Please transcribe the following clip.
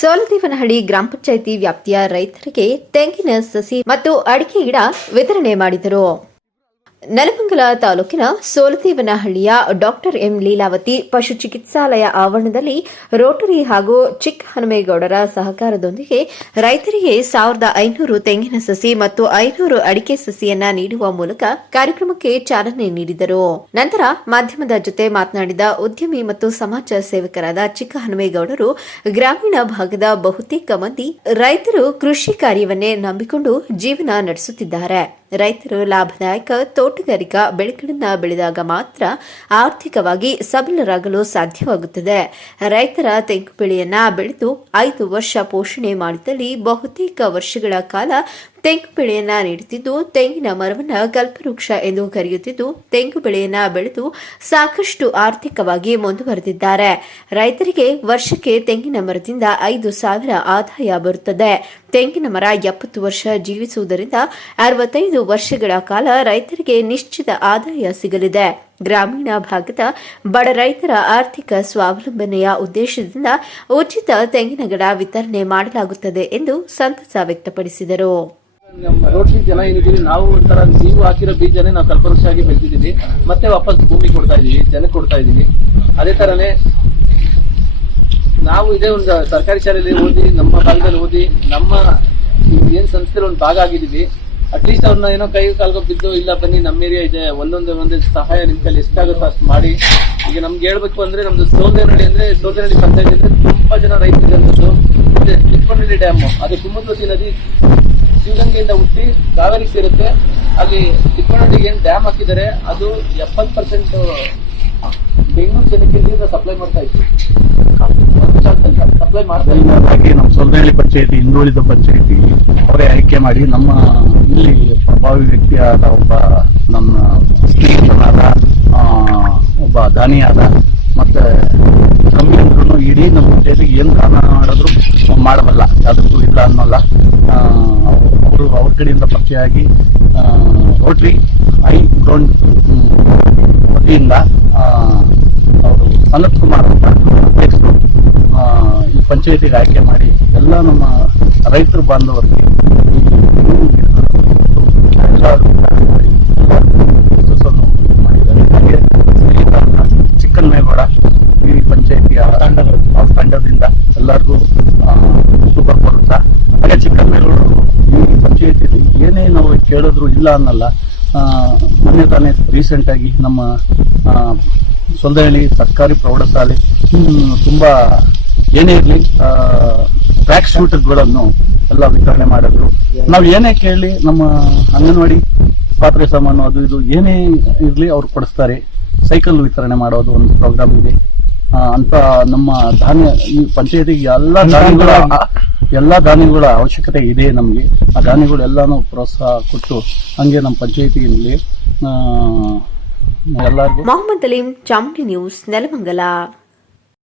ಸೋಲದೇವನಹಳ್ಳಿ ಗ್ರಾಮ ಪಂಚಾಯಿತಿ ವ್ಯಾಪ್ತಿಯ ರೈತರಿಗೆ ತೆಂಗಿನ ಸಸಿ ಮತ್ತು ಅಡಿಕೆ ಗಿಡ ವಿತರಣೆ ಮಾಡಿದರು. ನೆಲಮಂಗಲ ತಾಲೂಕಿನ ಸೋಲತೇವನಹಳ್ಳಿಯ ಡಾಕ್ಟರ್ ಎಂ ಲೀಲಾವತಿ ಪಶು ಚಿಕಿತ್ಸಾಲಯ ಆವರಣದಲ್ಲಿ ರೋಟರಿ ಹಾಗೂ ಚಿಕ್ಕ ಹನುಮೇಗೌಡರ ಸಹಕಾರದೊಂದಿಗೆ ರೈತರಿಗೆ ಸಾವಿರದ ಐನೂರು ತೆಂಗಿನ ಸಸಿ ಮತ್ತು ಐನೂರು ಅಡಿಕೆ ಸಸಿಯನ್ನ ನೀಡುವ ಮೂಲಕ ಕಾರ್ಯಕ್ರಮಕ್ಕೆ ಚಾಲನೆ ನೀಡಿದರು. ನಂತರ ಮಾಧ್ಯಮದ ಜೊತೆ ಮಾತನಾಡಿದ ಉದ್ಯಮಿ ಮತ್ತು ಸಮಾಜ ಸೇವಕರಾದ ಚಿಕ್ಕ ಹನುಮೇಗೌಡರು ಗ್ರಾಮೀಣ ಭಾಗದ ಬಹುತೇಕ ಮಂದಿ ರೈತರು ಕೃಷಿ ಕಾರ್ಯವನ್ನೇ ನಂಬಿಕೊಂಡು ಜೀವನ ನಡೆಸುತ್ತಿದ್ದಾರೆ. ರೈತರು ಲಾಭದಾಯಕ ತೋಟಗಾರಿಕಾ ಬೆಳೆಗಳನ್ನು ಬೆಳೆದಾಗ ಮಾತ್ರ ಆರ್ಥಿಕವಾಗಿ ಸಬಲರಾಗಲು ಸಾಧ್ಯವಾಗುತ್ತದೆ. ರೈತರ ತೆಂಗು ಬೆಳೆಯನ್ನ ಬೆಳೆದು ಐದು ವರ್ಷ ಪೋಷಣೆ ಮಾಡಿದಲ್ಲಿ ಬಹುತೇಕ ವರ್ಷಗಳ ಕಾಲ ತೆಂಗು ಬೆಳೆಯನ್ನ ನೀಡುತ್ತಿದ್ದು, ತೆಂಗಿನ ಮರವನ್ನ ಕಲ್ಪವೃಕ್ಷ ಎಂದು ಕರೆಯುತ್ತಿದ್ದು, ತೆಂಗು ಬೆಳೆಯನ್ನ ಬೆಳೆದು ಸಾಕಷ್ಟು ಆರ್ಥಿಕವಾಗಿ ಮುಂದುವರೆದಿದ್ದಾರೆ. ರೈತರಿಗೆ ವರ್ಷಕ್ಕೆ ತೆಂಗಿನ ಮರದಿಂದ ಐದು ಸಾವಿರ ಆದಾಯ ಬರುತ್ತದೆ. ತೆಂಗಿನ ಮರ ಎಪ್ಪತ್ತು ವರ್ಷ ಜೀವಿಸುವುದರಿಂದ ಅರವತ್ತೈದು ವರ್ಷಗಳ ಕಾಲ ರೈತರಿಗೆ ನಿಶ್ಚಿತ ಆದಾಯ ಸಿಗಲಿದೆ. ಗ್ರಾಮೀಣ ಭಾಗದ ಬಡ ರೈತರ ಆರ್ಥಿಕ ಸ್ವಾವಲಂಬನೆಯ ಉದ್ದೇಶದಿಂದ ಉಚಿತ ತೆಂಗಿನ ಗಿಡ ವಿತರಣೆ ಮಾಡಲಾಗುತ್ತದೆ ಎಂದು ಸಂತಸ ವ್ಯಕ್ತಪಡಿಸಿದರು. ನಮ್ಮ ರೋಟರಿ ಜನ ಏನಿದ್ದೀವಿ, ನಾವು ಒಂಥರ ನೀವು ಹಾಕಿರೋ ಬೀಜನೇ ನಾವು ಕಲ್ಪವೃಕ್ಷ ಆಗಿ ಬೆಳೆದಿದ್ದೀವಿ. ಮತ್ತೆ ವಾಪಸ್ ಭೂಮಿ ಕೊಡ್ತಾ ಇದೀವಿ ಜನಕ್ಕೆ ಕೊಡ್ತಾ ಇದೀವಿ ಅದೇ ತರನೇ ನಾವು ಇದೇ ಒಂದು ಸರ್ಕಾರಿ ಶಾಲೆಯಲ್ಲಿ ಓದಿ, ನಮ್ಮ ಭಾಗದಲ್ಲಿ ಓದಿ, ನಮ್ಮ ಏನ್ ಸಂಸ್ಥೆಯಲ್ಲಿ ಒಂದು ಭಾಗ ಆಗಿದ್ದೀವಿ. ಅಟ್ಲೀಸ್ಟ್ ಅವ್ರನ್ನ ಏನೋ ಕೈ ಕಾಲ್ಗೋ ಬಿದ್ದು ಇಲ್ಲ ಬನ್ನಿ, ನಮ್ಮ ಏರಿಯಾ ಇದೆ, ಒಂದೊಂದು ಒಂದು ಸಹಾಯ ನಿಮ್ ಕೈಲಿ ಎಷ್ಟಾಗುತ್ತೋ ಅಷ್ಟು ಮಾಡಿ. ಈಗ ನಮ್ಗೆ ಹೇಳ್ಬೇಕು ಅಂದ್ರೆ ನಮ್ದು ಸೋದೇನಹಳ್ಳಿ ಅಂದ್ರೆ ಸೋದೇನಹಳ್ಳಿ ಪಂಚಾಯತ್ ಅಂದ್ರೆ ತುಂಬಾ ಜನ ರೈತರಿಗಂತದ್ದು ಮತ್ತೆ ತಿಪ್ಪನಹಳ್ಳಿ ಡ್ಯಾಮ್ ಅದು ಕುಮದ್ವತಿ ನದಿ ಶಿವಗಂಗೆಯಿಂದ ಹುಟ್ಟಿ ಕಾವೇರಿ ಸೇರುತ್ತೆ. ಅಲ್ಲಿ ತಿಪ್ಪನಹಳ್ಳಿಗೆ ಏನು ಡ್ಯಾಮ್ ಹಾಕಿದ್ದಾರೆ, ಅದು ಎಪ್ಪತ್ ಪರ್ಸೆಂಟ್ ಬೆಂಗಳೂರು ಜನಕ್ಕೆ ನೀರನ್ನ ಸಪ್ಲೈ ಮಾಡ್ತಾ ಇತ್ತು ಸಪ್ಲೈ ಮಾಡ್ತಾ ನಮ್ಮ ಸೊಲ್ನಹಳ್ಳಿ ಪಂಚಾಯತಿ, ಹಿಂದುಳಿದ ಪಂಚಾಯತಿ, ಅವರೇ ಆಯ್ಕೆ ಮಾಡಿ ನಮ್ಮ ಇಲ್ಲಿ ಪ್ರಭಾವಿ ವ್ಯಕ್ತಿಯಾದ ಒಬ್ಬ ನನ್ನ ಸ್ನೇಹಿತನಾದ ಒಬ್ಬ ದಾನಿಯಾದ ಮತ್ತೆ ಕಮ್ಮಿ ಅಂದ್ರೂ ಇಡೀ ನಮ್ಮ ಪಂಚಾಯತಿಗೆ ಏನು ದಾನ ಮಾಡಿದ್ರು ಮಾಡಬಲ್ಲ. ಅದಕ್ಕೂ ಕಡೆಯಿಂದ ಪತ್ತೆಯಾಗಿ ರೋಟ್ರಿ ಐ ಗ್ರೌಂಡ್ ವತಿಯಿಂದ ಅವರು ಸನತ್ ಕುಮಾರ್ ಅಂತ ಅಧ್ಯಕ್ಷರು ಈ ಪಂಚಾಯತಿಗೆ ಆಯ್ಕೆ ಮಾಡಿ ಎಲ್ಲ ನಮ್ಮ ರೈತರ ಬಾಂಧವರಿಗೆ ಮಾಡಿದ್ದಾರೆ ಈ ಪಂಚಾಯತಿಯ ತಂಡದಿಂದ ಎಲ್ಲರಿಗೂ ಹುಟ್ಟು ಬರುತ್ತಾ ಹಾಗೆ ಚಿಕ್ಕನ್ಮೇಗೌಡರು ಈ ಪಂಚಾಯತಿಯಲ್ಲಿ ಏನೇ ನಾವು ಕೇಳಿದ್ರು ಇಲ್ಲ ಅನ್ನಲ್ಲ. ಮೊನ್ನೆ ತಾನೇ ರೀಸೆಂಟ್ ಆಗಿ ನಮ್ಮ ಸೊಲ್ದಹಳ್ಳಿ ಸರ್ಕಾರಿ ಪ್ರೌಢಶಾಲೆ ತುಂಬ ಏನೇ ಇರಲಿ ಟ್ರ್ಯಾಕ್ ಶೂಟ್ಗಳನ್ನು ಎಲ್ಲ ವಿತರಣೆ ಮಾಡಿದ್ರು. ನಾವು ಏನೇ ಕೇಳಿ ನಮ್ಮ ಅಂಗನವಾಡಿ ಪಾತ್ರೆ ಸಾಮಾನು ಅದು ಇದು ಏನೇ ಇರಲಿ ಅವ್ರು ಕೊಡಿಸ್ತಾರೆ. ಸೈಕಲ್ ವಿತರಣೆ ಮಾಡೋದು ಒಂದು ಪ್ರೋಗ್ರಾಮ್ ಇದೆ. ಅಂತ ನಮ್ಮ ಧಾನ್ಯ ಈ ಪಂಚಾಯತಿಗೆ ಎಲ್ಲ ಧಾನ್ಯಗಳ ಎಲ್ಲ ದಾನಿಗಳ ಅವಶ್ಯಕತೆ ಇದೆ ನಮಗೆ. ಆ ದಾನಿಗಳು ಪ್ರೋತ್ಸಾಹ ಕೊಟ್ಟು ಹಂಗೆ ನಮ್ಮ ಪಂಚಾಯತಿಯಲ್ಲಿ ಎಲ್ಲರಿಗೂ ಮೊಹಮ್ಮದ್ ಅಲೀಂ, ಚಾಮುಂಡಿ ನ್ಯೂಸ್, ನೆಲಮಂಗಲ.